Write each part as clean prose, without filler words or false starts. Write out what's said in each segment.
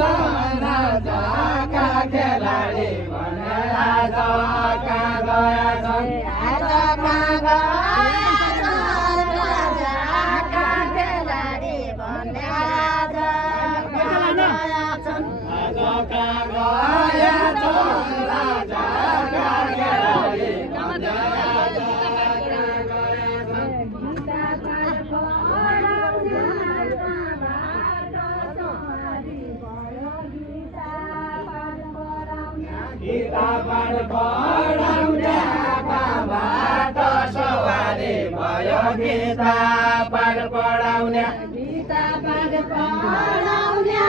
सोना जका खेलाडी भनेर जका गया छन् जका गया जका खेलाडी भनेर जका गया छन् जका गया सोना जका खेलाडी गीता पाठ पढाउने बाबाट सवारी भयो गीता पाठ पढाउने गीता पाठ पढाउने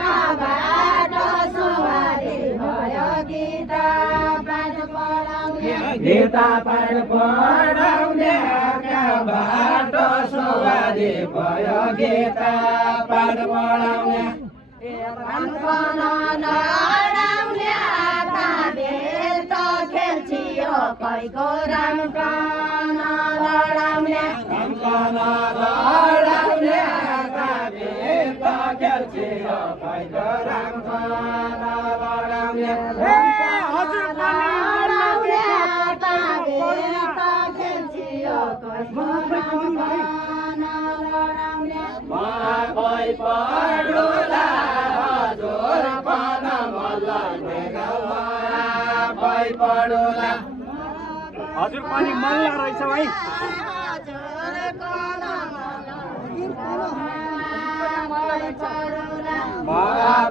बाबाट सवारी भयो गीता पाठ पढाउने गीता पाठ पढाउने बाबाट सवारी भयो गीता पाठ पढाउने कैको राम प्राण लडाउने लडाउने खेल्छियो कैको राम प्राण लडाउने हजुर खेल्छियो कैको राम प्राण लडाउने मै पढुला हजुर पन मल्ल मै पढुला हजुर पनि मल्ला रहेछ भाइ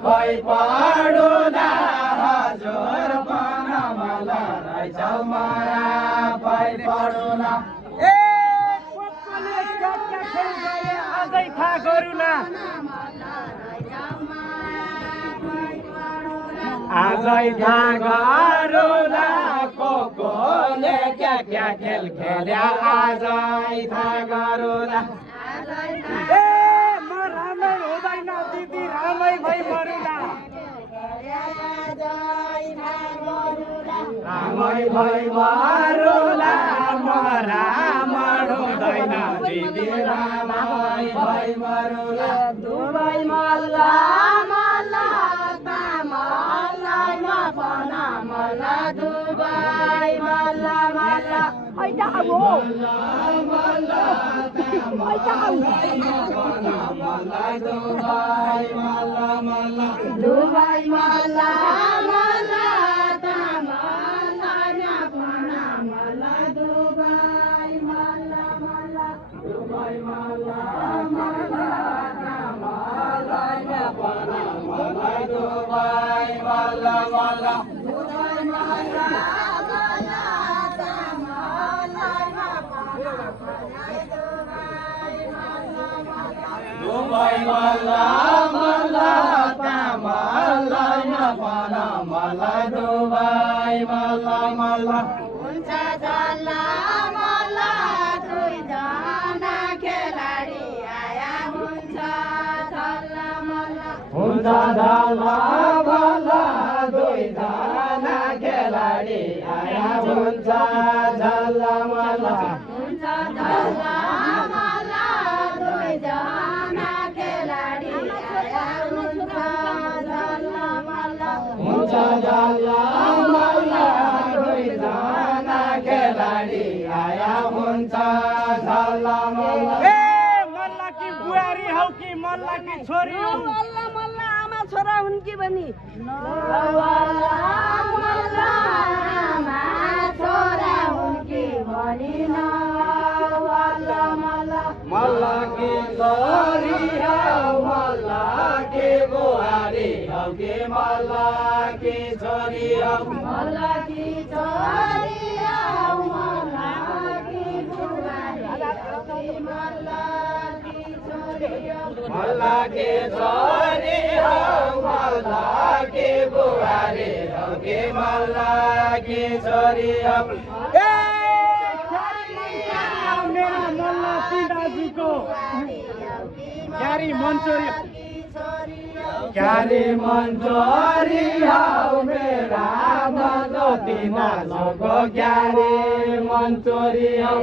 भई पढुला हजुर पन मल्ला रहेछ मरा भई पढुला अझै थाहा गरौँला आजै थाहा गरौँला कोले क्या खेल खेल्या आजै थाहा गरौँला म रामै हुँदैन दिदी रामै भई मरुला रामै भई मरुला म रामण हुँदैन दिदी रामै भई मरुला दुबै मल्ला मल्ला मल्ला मपना मल्ला दुबै मल्ला मल्ला ऐटा हो मल्ला ऐटा हो मल्ला दुबै मल्ला मल्ला दुबै मल्ला मल्ला मल्ला मपना मल्ला दुबै मल्ला मल्ला दुबै मल्ला मल्ला मल्ला मपना मल्ला दुबै मल्ला मल्ला दुबै मल्ला दुबै मल्ला मल्ला मल्ला मपना मल्ला दुबै मल्ला मल्ला हुन्छ झल्ला मल्ला दुईजना खेलाडी आया हुन्छ झल्ला मल्ला हुन्छ झल्ला मल्ला दुईजना खेलाडी आया हुन्छ झल्ला मल्ला हुन्छ झल्ला मल्ला दुईजना खेलाडी आया हुन्छ झल्ला मल्ला हुन्छ झल्ला मल्ला दुईजना खेलाडी आया हुन्छ झल्ला मल्ला मल्ला कि बुहारी हौ कि मल्ला कि छोरी हौ मल्ला मल्ला आमा छोरा हुन् कि बनी मल्ला मल्ला आमा छोरा हुन् कि भनी न मल्ला मल्ला मल्ला कि छोरी हौ मल्ला कि बुहारी हौ कि मल्ला कि छोरी हौ मल्ला कि छोरी हौ मल्ला कि बुहारी मल्ला कि छोरी हौ मल्ला कि छोरी हौ मल्ला कि बुहारी हौ कि मल्ला कि छोरी हौ मेरा मल्ला पिताजीको क्यारी मन्चोरी हौ मेरा मजोती नाचोको क्यारी मन्चोरी हौ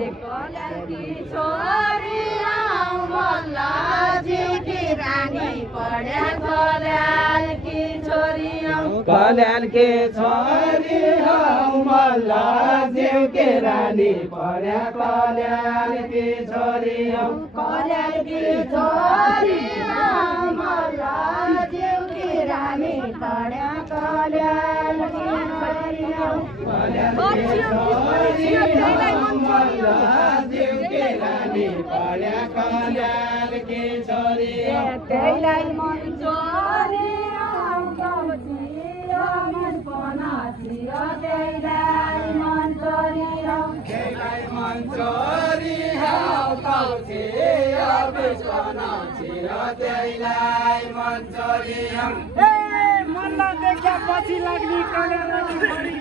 छोरी हौ मल्लाजी की रानी पढ्या कल्याणकी छोरी हौ मल्ला ज्यूकी रानी पर्या कल्याणकी छोरी हौ कल्याणकी छोरी हौ मल्ला ज्यूकी रानी पर्या कल्याणकी छोरी हौ कल्याणकी छोरी हौ मल्ला ज्यूकी रानी पर्या कल्याणकी छोरी हौ त्यहीलाई मन छोरी हौ कौचिया मन पनासिया त्यहीलाई मन छोरी हौ त्यहीलाई मन छोरी हौ कौचिया पनासिया त्यहीलाई मन छोरी हौ मल्ल देख्यापछि लाग्ने कल्याणकी छोरी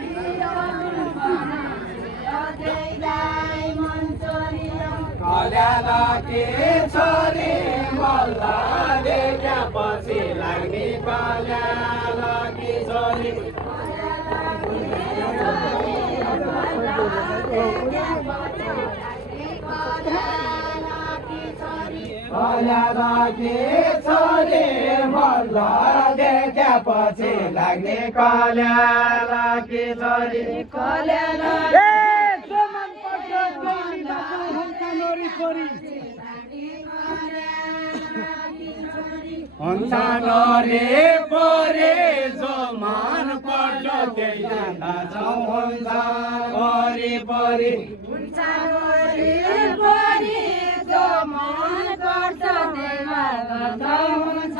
त्यहीलाई मन छोरी हौ कल्याणकी छोरी मल्ला देख्यापछि लाग्ने कल्याणकी छोरी कल्याणकी छोरी मल्ला देख्यापछि लाग्ने कल्याणकी छोरी कल्याण हुन्छ नरे परे जो मान पर्छ त्यही जाँदा जाउँ हुन्छ वरिपरि हुन्छ वरिपरि जो मन गर्छ त्यहीमा गर्दा हुन्छ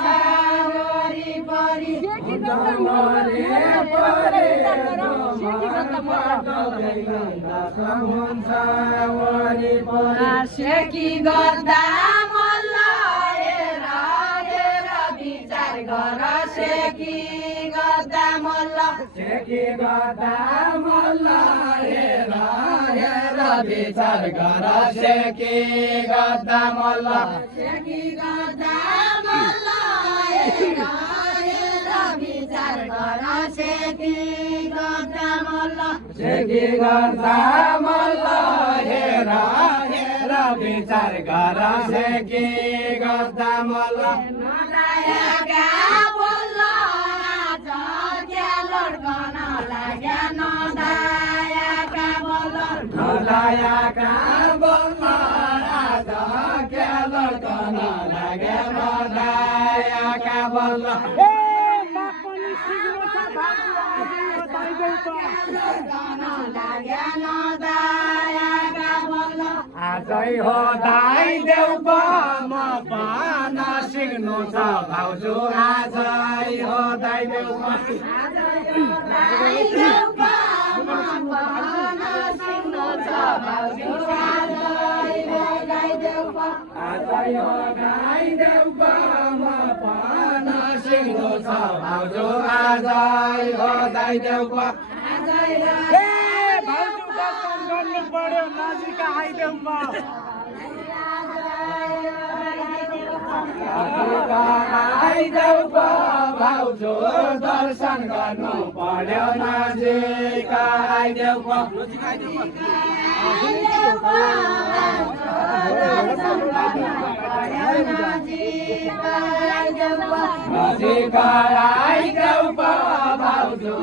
वरिपरि हुन्छ नरे परे जो मान पर्छ त्यही जाँदा जाउँ हुन्छ वरिपरि सेकी गर्दा मल्ल हेर हेर विचार गर सेकी गर्दा मल्ल सेकी गर्दा मल्ल हेर हेर विचार गर सेकी गर्दा मल्ल सेकी गर्दा मल्ल हेर हेर विचार गर सेकी गर्दा मल्ल सेकी गर्दा मल्ल हेर हेर विचार गर सेकी गर्दा मल्ल नदायका बोल्न आज क्या लड्कन लाग्या नदायका बोल्न नदायका बोल्न आज क्या लड्कन लाग्या नदायका बोल्न आजै हो दाइ देउ म पाना सिक्नु छ भाउजू आजै हो दाइ देउ आजै हो दाइ देउ म पाना सिक्नु छ भाउजू आजै हो दाइ देउ भाउजू दर्शन गर्नु पर्यो नजिक आइदेऊ आइदेऊ भाउजू दर्शन गर्नु पर्यो नजिक आइदेऊ नजिक आइदेऊ भाउजू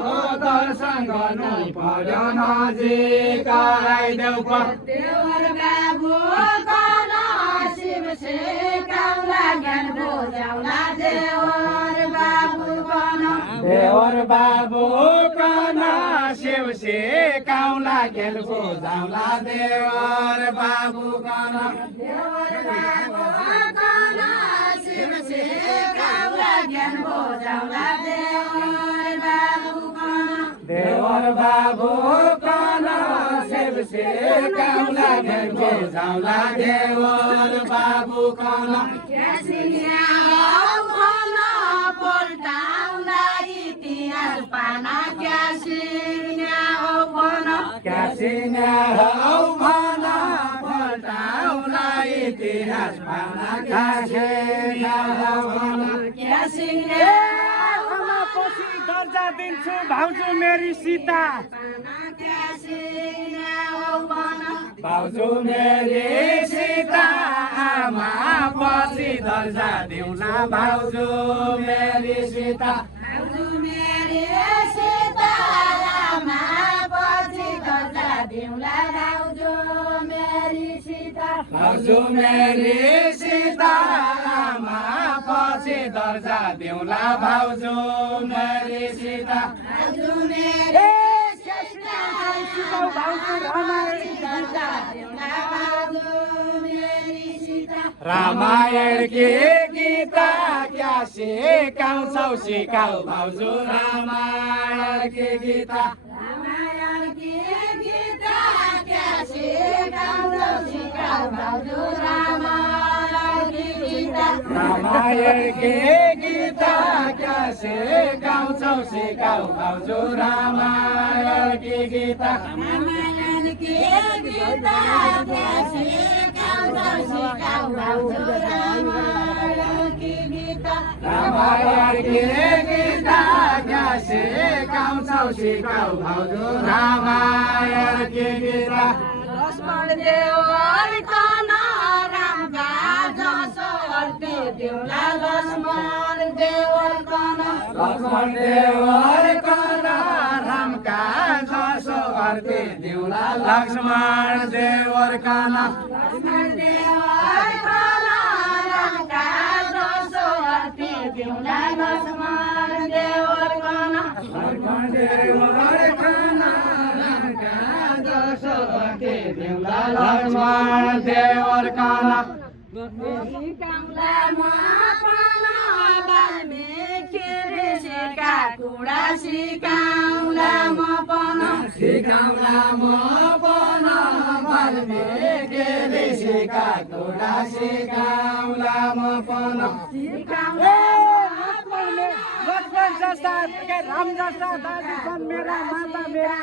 दर्शन गर्नु पर्यो नजिक आइदेऊ देवर बाबु कन शिव से काउला ज्ञान बोझाउला देवर बाबु कन देवर बाबु कन शिव से काउला गेल बोझाउला देवर बाबु कन देवर बाबु कन शिव से काउला ज्ञान बोझाउला देवर बाबु कन देवर बाबु कन शिव से काउला गेल बोझाउला देवर बाबु कन क्यासिन्या हौ भन पल्टाउला इतिहास पाना क्यासिन्या हौ भन क्यासिन्या हौ भन पल्टाउला इतिहास पाना क्यासिन्या हौ भन क्यासिन्या पछि दर्जा दिन्छु भाउजू मेरी सीता भाउजू मेरी सीता आमा पछि दर्जा दिउला भाउजू मेरी सीता मेरी सीतारामा पछि दर्जा दिउँला भाउजू मेरी सीता भाउजू मेरी सीतारामा पछि दर्जा दिउँला भाउजू मेरी सीता भाउजू मेरी रामायण के गीता क्या सिकाउँछौ सिकाऊ भाउजू रामायण के गीता रामायण के गीता क्या सिकाउँछौ सिकाऊ भाउजू रामायण के गीता रामायण के गीता क्या सिकाउँछौ सिकाऊ भाउजू रामायण के गीता रामायण के गीता क्या सिकाउँछौ सिकाऊ भाउजू रामायण के गीता रामायण के गीता क्या सिकाउँछौ सिकाऊ भाउजू रामायण के गीता लक्ष्मण देवर कना रामका जसो अर्थे दिउँला लक्ष्मण देवर कना लक्ष्मण देवर कना रामका जसो अर्थे दिउँला लक्ष्मण देवर कना लक्ष्मण देवर कना रामका जसो अर्थे दिउँला लक्ष्मण देवर कना लक्ष्मण देवर कना रामका जसो अर्थे दिउँला लक्ष्मण देवर कना सिकाउँला म पना वाल्मीकि ऋषिका कुरा सिकाउँला म पना सिकाउँला म पना वाल्मीकि ऋषिका कुरा सिकाउँला म पना लक्ष्मण जस्ता राम जस्ता दाजु छन् मेरा माता मेरा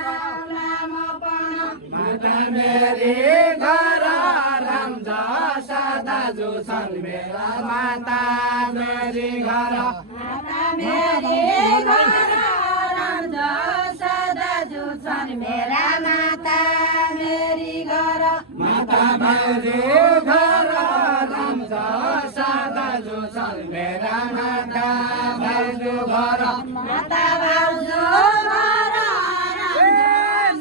माता मेरी घर राम जसा दाजु छन् मेरा माता मेरी घर मेरी घर राम जसा दाजु छन् मेरा माता मेरी घर माता मेरी घर राम जसा दाजु छन् मेरा माता भाउजू घर माता भाउजू घर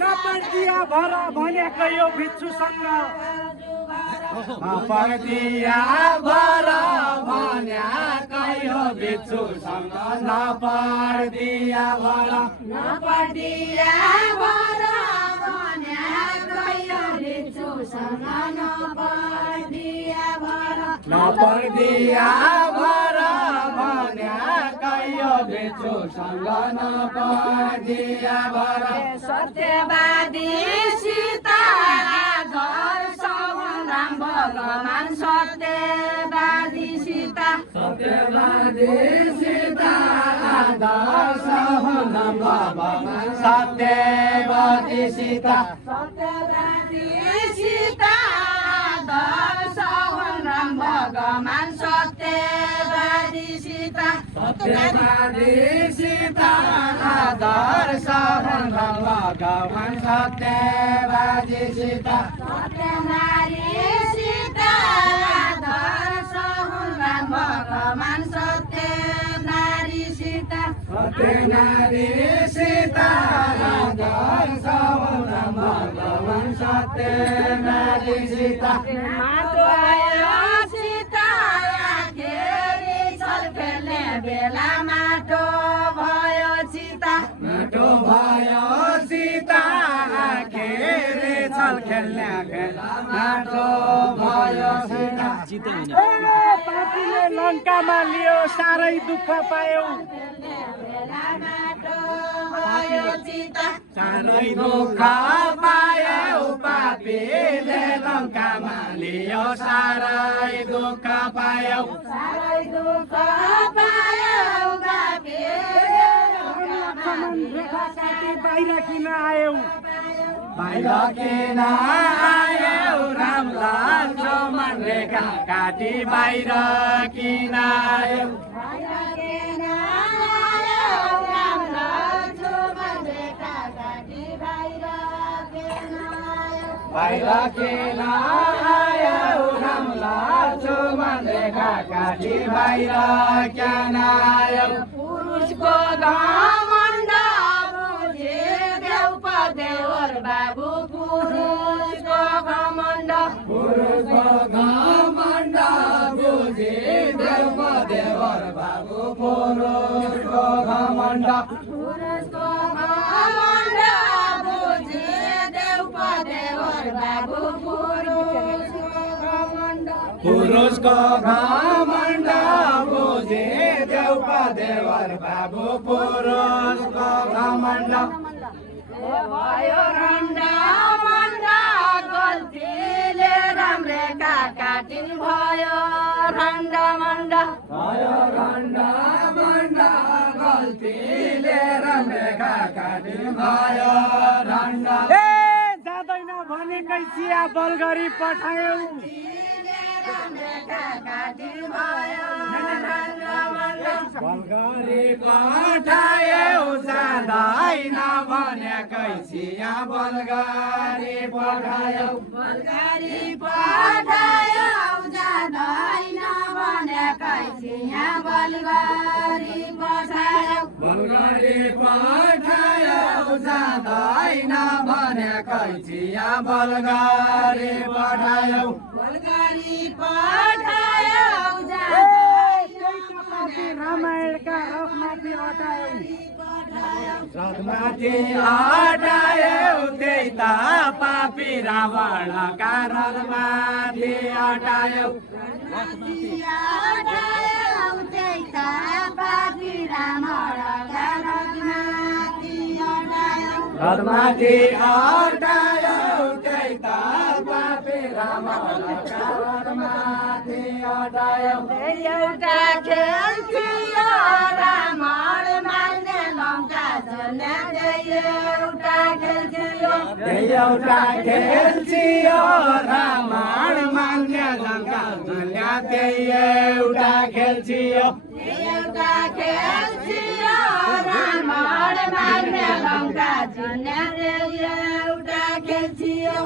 नपर्दिया भर भनेको यो भिक्षुसँग नपर्दिया भर भन्याकै हो भिक्षुसँग नपर्दिया भर नपर्दिया भर भन्याकै हो भिक्षुसँग नपर्दिया भर नपर्दिया भर भन्याकै हो भिक्षुसँग नपर्दिया भर सत्यवादी सीता घर सगुन राम भगवान सत्यवादी सीता सत्यवादी सीता आदर्श हुन भगवान सत्यवादी सीता सत्यवादी सीता आदर्श हुन राम भगवान सत्यवादी सीता सत्यवादी सीता आदर्श हुन भगवान सत्यवादी सीता सत्यनारी सीता आदर्श हुन राम भगवान सत्यनारी सीता सत्यनारी सीता आदर्श हुन भगवान सत्यनारी सीता माटो आयो सीता आखेरी छल खेल्ने बेला माटो भयो सीता माटो भयो सीता आखेरी छल खेल्ने बेला माटो भयो सीता पापीले लङ्कामा लियो साह्रै दुःख पायौ बेला माटो भयो सीता साह्रै दुःख पायौ पापीले लङ्कामा लियो साह्रै दुःख पायौ साह्रै दुःख पायो लक्ष्मण रेखा काटी बाहिर किन आयौ बाहिर किन आयौ राम लक्ष्मण रेखा काटी बाहिर किन आयौ बाहिर किन आयौ राम लक्ष्मण रेखा काटी बाहिर किन आयौ पुरुषको घमण्ड बुझे देवर बाबु पुरुषको घमण्ड पुरुषको घमण्ड बुझे देवर बाबु पुरुषको घमण्ड पुरुषको घमण्ड बुझे देवर बाबु पुरुषको घमण्ड पुरुषको घमण्ड बुझे देवर बाबु पुरुषको घमण्ड भयो रण्ड मण्ड गल्तीले राम्रेका काटिन भयो रण्ड मण्ड भयो रण्ड मण्ड गल्तीले राम्रेका काटिन भयो रण्ड ए जाँदैन भनेकै चिया बल गरी पठायौ बलगरी पठायौ जाँदैन भनेकै चिया बलगरी पठायौ बलगरी पठायौ जाँदैन भनेकै चिया बलगरी पठायौ बलगरी पठायौ जाँदैन भनेकै चिया बलगरी पठायौ बलगरी पठायौ रामायणका रथमाथि हटायौ रथमाथि हटायौ त्यही त पापी रावणका रथमाथि हटायौ रथमाथि रथमाथि हटायौ त्यही त पापी रावणका रथमाथि हटायौ एउटा खेल थियो रावण मार्ने लङ्का जल्ने एउटा खेल थियो एउटा खेल थियो रावण मान्ने लङ्का जल्ने त्यही एउटा खेल थियो एउटा खेल थियो रावण मार्ने लङ्का जल्ने एउटा खेल थियो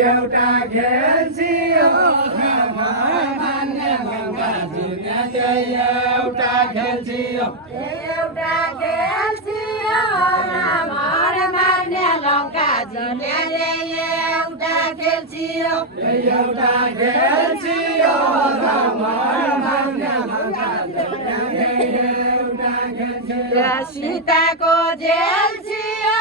एउटा खेल थियो रावण मान्ने लङ्का जल्ने त्यही एउटा खेल थियो एउटा खेल थियो रावण मार्ने लङ्का जल्ने एउटा खेल थियो एउटा खेल थियो रावण मान्ने लङ्का जल्ने एउटा खेल थियो सीताको जेल थियो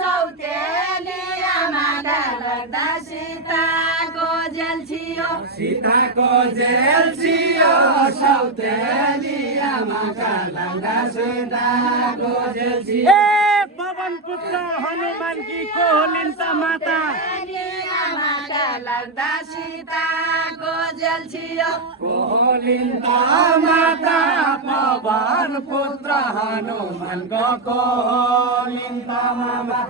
सौतेली आमालाई लाग्दा सीताको जेल थियो सीताको जेल थियो सौतेली आमाका लाग्दा सीताको जेल थियो ए पवन पुत्र हनुमान की को होलिन् त माता आमाका लाग्दा सीताको जेल थियो कोलिन् त माता पवन पुत्र हनुमानको कोलिन् त मामा